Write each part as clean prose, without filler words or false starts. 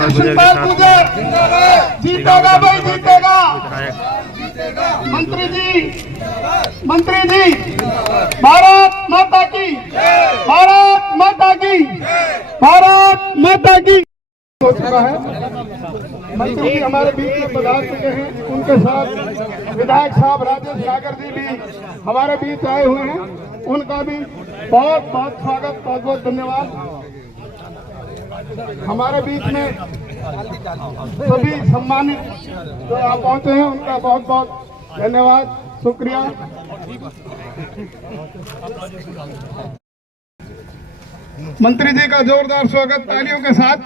कृष्णपाल गुर्जर जीतेगा भाई जीतेगा। मंत्री जी भारत माता की, भारत माता की, भारत माता की। हो चुका है, मंत्री जी हमारे बीच में पधार चुके हैं। उनके साथ विधायक साहब राजेश सागर जी भी हमारे बीच आए हुए हैं। उनका भी बहुत बहुत स्वागत, बहुत बहुत धन्यवाद। हमारे बीच में सभी सम्मानित जो यहाँ पहुंचे हैं उनका बहुत बहुत धन्यवाद, शुक्रिया। मंत्री जी का जोरदार स्वागत तालियों के साथ।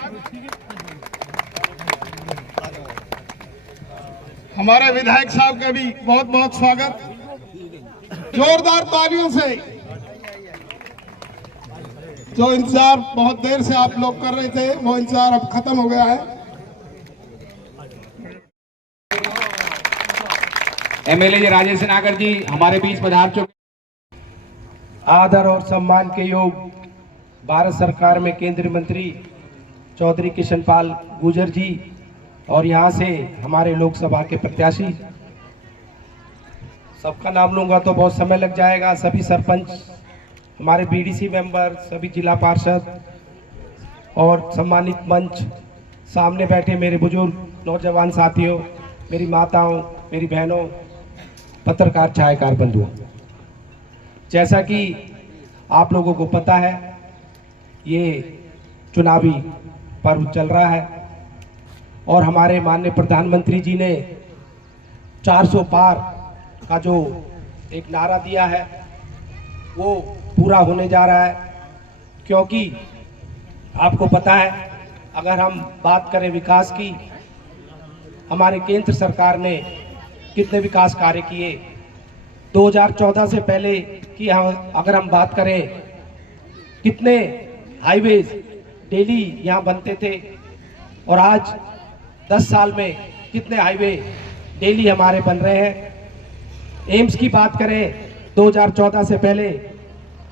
हमारे विधायक साहब का भी बहुत बहुत स्वागत, जोरदार तालियों से। जो इंतजार बहुत देर से आप लोग कर रहे थे वो इंतजार अब खत्म हो गया है। एमएलए जी राजेश नागर जी हमारे बीच पधार चुके। आदर और सम्मान के योग भारत सरकार में केंद्रीय मंत्री चौधरी कृष्णपाल गुर्जर जी और यहाँ से हमारे लोकसभा के प्रत्याशी, सबका नाम लूंगा तो बहुत समय लग जाएगा। सभी सरपंच, हमारे बीडीसी मेंबर, सभी जिला पार्षद और सम्मानित मंच, सामने बैठे मेरे बुजुर्ग नौजवान साथियों, मेरी माताओं, मेरी बहनों, पत्रकार छायाकार बंधुओं, जैसा कि आप लोगों को पता है ये चुनावी पर्व चल रहा है और हमारे माननीय प्रधानमंत्री जी ने 400 पार का जो एक नारा दिया है वो पूरा होने जा रहा है। क्योंकि आपको पता है, अगर हम बात करें विकास की, हमारे केंद्र सरकार ने कितने विकास कार्य किए। 2014 से पहले की अगर हम बात करें, कितने हाईवेज डेली यहाँ बनते थे और आज 10 साल में कितने हाईवे डेली हमारे बन रहे हैं। एम्स की बात करें, 2014 से पहले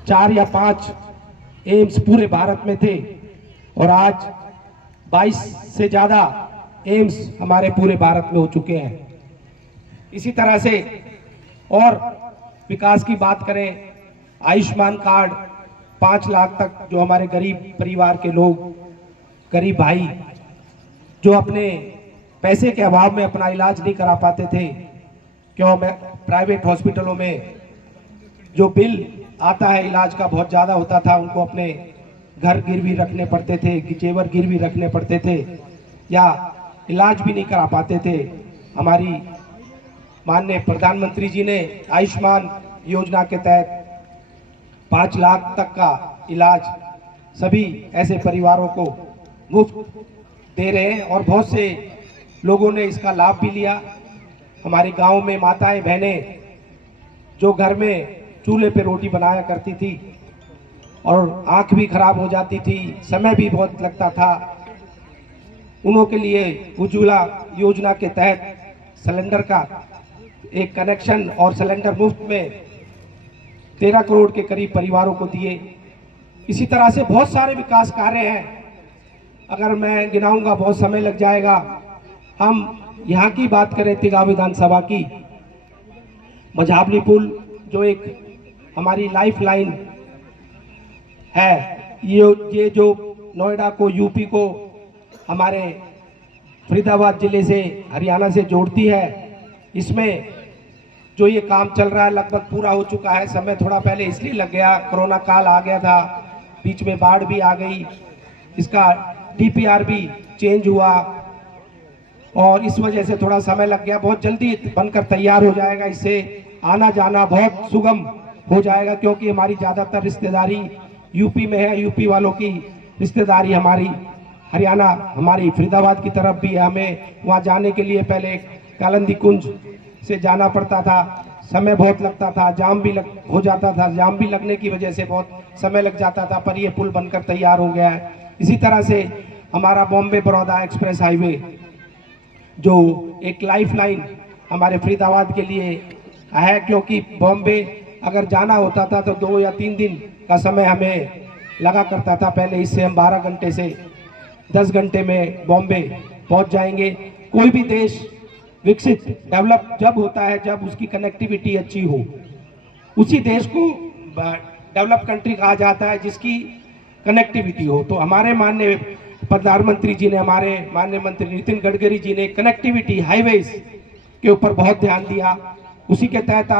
4 या 5 एम्स पूरे भारत में थे और आज 22 से ज़्यादा एम्स हमारे पूरे भारत में हो चुके हैं। इसी तरह से और विकास की बात करें, आयुष्मान कार्ड 5 लाख तक जो हमारे गरीब परिवार के लोग, गरीब भाई जो अपने पैसे के अभाव में अपना इलाज नहीं करा पाते थे, क्यों मैं प्राइवेट हॉस्पिटलों में जो बिल आता है इलाज का बहुत ज़्यादा होता था, उनको अपने घर गिरवी रखने पड़ते थे, जेवर गिरवी रखने पड़ते थे या इलाज भी नहीं करा पाते थे। हमारी माननीय प्रधानमंत्री जी ने आयुष्मान योजना के तहत 5 लाख तक का इलाज सभी ऐसे परिवारों को मुफ्त दे रहे हैं और बहुत से लोगों ने इसका लाभ भी लिया। हमारे गांव में माताएं बहनें जो घर में चूल्हे पे रोटी बनाया करती थी और आंख भी खराब हो जाती थी, समय भी बहुत लगता था, उन्हों के लिए उज्ज्वला योजना के तहत सिलेंडर का एक कनेक्शन और सिलेंडर मुफ्त में 13 करोड़ के करीब परिवारों को दिए। इसी तरह से बहुत सारे विकास कार्य हैं, अगर मैं गिनाऊंगा बहुत समय लग जाएगा। हम यहाँ की बात करें, तिगांव विधानसभा की, मझावली पुल जो एक हमारी लाइफ लाइन है, ये जो नोएडा को, यूपी को हमारे फरीदाबाद जिले से, हरियाणा से जोड़ती है, इसमें जो ये काम चल रहा है लगभग पूरा हो चुका है। समय थोड़ा पहले इसलिए लग गया, कोरोना काल आ गया था, बीच में बाढ़ भी आ गई, इसका डीपीआर भी चेंज हुआ और इस वजह से थोड़ा समय लग गया। बहुत जल्दी बनकर तैयार हो जाएगा, इससे आना जाना बहुत सुगम हो जाएगा, क्योंकि हमारी ज़्यादातर रिश्तेदारी यूपी में है। यूपी वालों की रिश्तेदारी हमारी हरियाणा, हमारी फरीदाबाद की तरफ भी है। हमें वहाँ जाने के लिए पहले कालंदी कुंज से जाना पड़ता था, समय बहुत लगता था, जाम भी हो जाता था, जाम भी लगने की वजह से बहुत समय लग जाता था, पर ये पुल बनकर तैयार हो गया है। इसी तरह से हमारा बॉम्बे बड़ौदा एक्सप्रेस हाईवे जो एक लाइफ लाइन हमारे फरीदाबाद के लिए है, क्योंकि बॉम्बे अगर जाना होता था तो 2 या 3 दिन का समय हमें लगा करता था पहले। इससे हम 12 घंटे से 10 घंटे में बॉम्बे पहुंच जाएंगे। कोई भी देश विकसित डेवलप जब होता है जब उसकी कनेक्टिविटी अच्छी हो, उसी देश को डेवलप कंट्री कहा जाता है जिसकी कनेक्टिविटी हो। तो हमारे माननीय प्रधानमंत्री जी ने, हमारे माननीय मंत्री नितिन गडकरी जी ने कनेक्टिविटी हाईवेज के ऊपर बहुत ध्यान दिया। उसी के तहत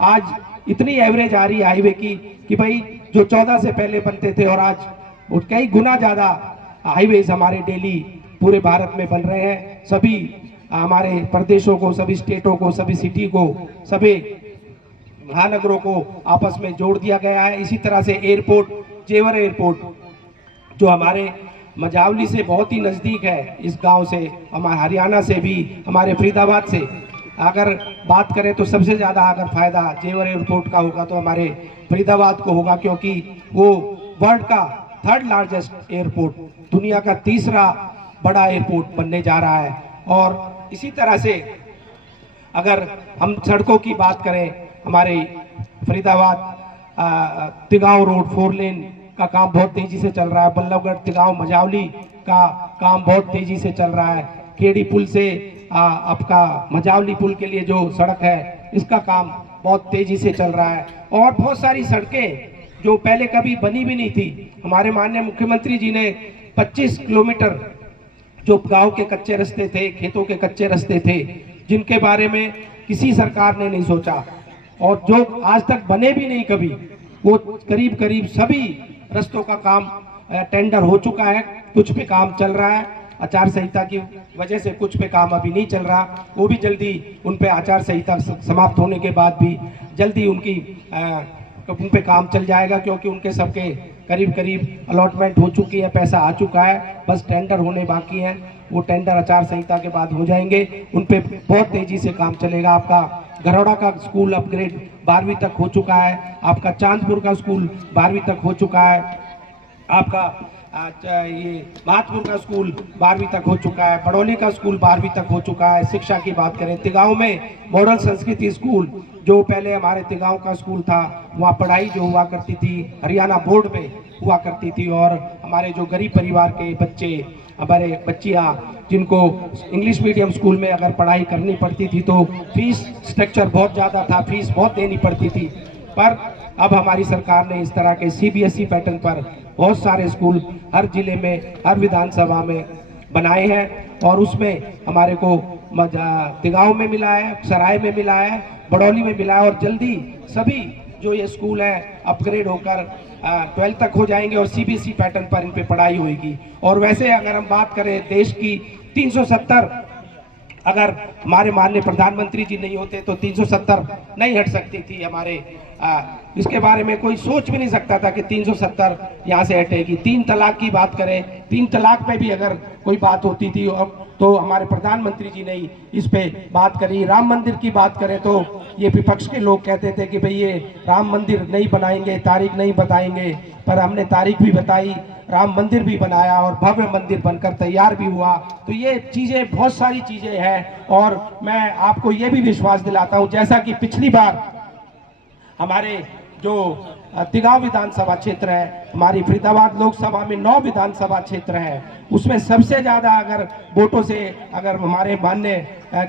आज इतनी एवरेज आ रही है हाईवे की कि भाई जो 14 से पहले बनते थे और आज कई गुना ज़्यादा हाईवेज हमारे डेली पूरे भारत में बन रहे हैं। सभी हमारे प्रदेशों को, सभी स्टेटों को, सभी सिटी को, सभी महानगरों को आपस में जोड़ दिया गया है। इसी तरह से एयरपोर्ट, जेवर एयरपोर्ट जो हमारे मझावली से बहुत ही नज़दीक है, इस गांव से, हमारे हरियाणा से भी, हमारे फरीदाबाद से अगर बात करें तो सबसे ज़्यादा अगर फ़ायदा जेवर एयरपोर्ट का होगा तो हमारे फरीदाबाद को होगा, क्योंकि वो वर्ल्ड का 3rd लार्जेस्ट एयरपोर्ट, दुनिया का 3रा बड़ा एयरपोर्ट बनने जा रहा है। और इसी तरह से अगर हम सड़कों की बात करें, हमारे फरीदाबाद तिगांव रोड 4 लेन का काम बहुत तेजी से चल रहा है। बल्लभगढ़ तिगांव मझावली का काम बहुत तेजी से चल रहा है। खेड़ी पुल से आपका मझावली पुल के लिए जो सड़क है, इसका काम बहुत तेजी से चल रहा है। और बहुत सारी सड़कें जो पहले कभी बनी भी नहीं थी, हमारे माननीय मुख्यमंत्री जी ने 25 किलोमीटर जो गांव के कच्चे रास्ते थे, खेतों के कच्चे रास्ते थे, जिनके बारे में किसी सरकार ने नहीं सोचा और जो आज तक बने भी नहीं कभी, वो करीब करीब सभी रास्तों का काम टेंडर हो चुका है। कुछ पे काम चल रहा है, आचार संहिता की वजह से कुछ पे काम अभी नहीं चल रहा, वो भी जल्दी उन पे आचार संहिता समाप्त होने के बाद भी जल्दी उन पे काम चल जाएगा, क्योंकि उनके सबके करीब करीब अलॉटमेंट हो चुकी है, पैसा आ चुका है, बस टेंडर होने बाकी हैं। वो टेंडर आचार संहिता के बाद हो जाएंगे, उन पे बहुत तेजी से काम चलेगा। आपका गरौड़ा का स्कूल अपग्रेड 12वीं तक हो चुका है, आपका चांदपुर का स्कूल 12वीं तक हो चुका है, आपका ये महातपुर का स्कूल 12वीं तक हो चुका है, बड़ौली का स्कूल 12वीं तक हो चुका है। शिक्षा की बात करें, तिगांव में मॉडल संस्कृति स्कूल जो पहले हमारे तिगांव का स्कूल था, वहाँ पढ़ाई जो हुआ करती थी हरियाणा बोर्ड में हुआ करती थी, और हमारे जो गरीब परिवार के बच्चे, हमारे बच्चियाँ जिनको इंग्लिश मीडियम स्कूल में अगर पढ़ाई करनी पड़ती थी तो फीस स्ट्रक्चर बहुत ज़्यादा था, फीस बहुत देनी पड़ती थी। पर अब हमारी सरकार ने इस तरह के CBSE पैटर्न पर बहुत सारे स्कूल हर जिले में, हर विधानसभा में बनाए हैं, और उसमें हमारे को तिगांव में मिला है, सराय में मिला है, बड़ौली में मिला है, और जल्दी सभी जो ये स्कूल हैं अपग्रेड होकर 12th तक हो जाएंगे और CBSE पैटर्न पर इन पे पढ़ाई होगी। और वैसे अगर हम बात करें देश की 370, अगर हमारे माननीय प्रधानमंत्री जी नहीं होते तो 370 नहीं हट सकती थी हमारे, इसके बारे में कोई सोच भी नहीं सकता था कि 370 यहाँ से हटेगी। 3 तलाक की बात करें, 3 तलाक पे भी अगर कोई बात होती थी तो हमारे प्रधानमंत्री जी ने इस पे बात करी। राम मंदिर की बात करें तो ये विपक्ष के लोग कहते थे कि भाई ये राम मंदिर नहीं बनाएंगे, तारीख नहीं बताएंगे, पर हमने तारीख भी बताई, राम मंदिर भी बनाया और भव्य मंदिर बनकर तैयार भी हुआ। तो ये चीज़ें, बहुत सारी चीज़ें हैं, और मैं आपको ये भी विश्वास दिलाता हूँ, जैसा कि पिछली बार हमारे जो तिगांव विधानसभा क्षेत्र है, हमारी फरीदाबाद लोकसभा में 9 विधानसभा क्षेत्र है, उसमें सबसे ज़्यादा अगर वोटों से अगर हमारे माननीय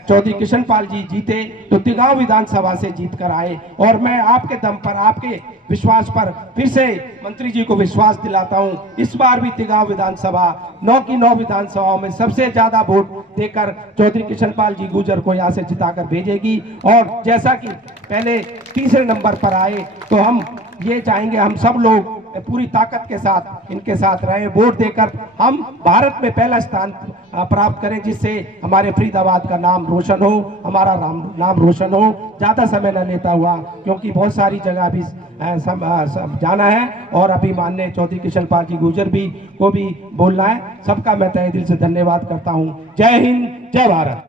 चौधरी कृष्णपाल जी जीते तो तिगांव विधानसभा से जीत कर आए। और मैं आपके दम पर, आपके विश्वास पर फिर से मंत्री जी को विश्वास दिलाता हूं, इस बार भी तिगांव विधानसभा 9 की 9 विधानसभाओं में सबसे ज्यादा वोट देकर चौधरी कृष्णपाल जी गुर्जर को यहाँ से जिताकर भेजेगी। और जैसा कि पहले तीसरे नंबर पर आए, तो हम ये चाहेंगे, हम सब लोग पूरी ताकत के साथ इनके साथ रहे, वोट देकर हम भारत में पहला स्थान प्राप्त करें, जिससे हमारे फरीदाबाद का नाम रोशन हो, हमारा नाम रोशन हो। ज़्यादा समय न लेता हुआ, क्योंकि बहुत सारी जगह अभी जाना है और अभी माननीय चौधरी कृष्णपाल जी गुर्जर को भी बोलना है। सबका मैं तहे दिल से धन्यवाद करता हूँ। जय हिंद, जय भारत।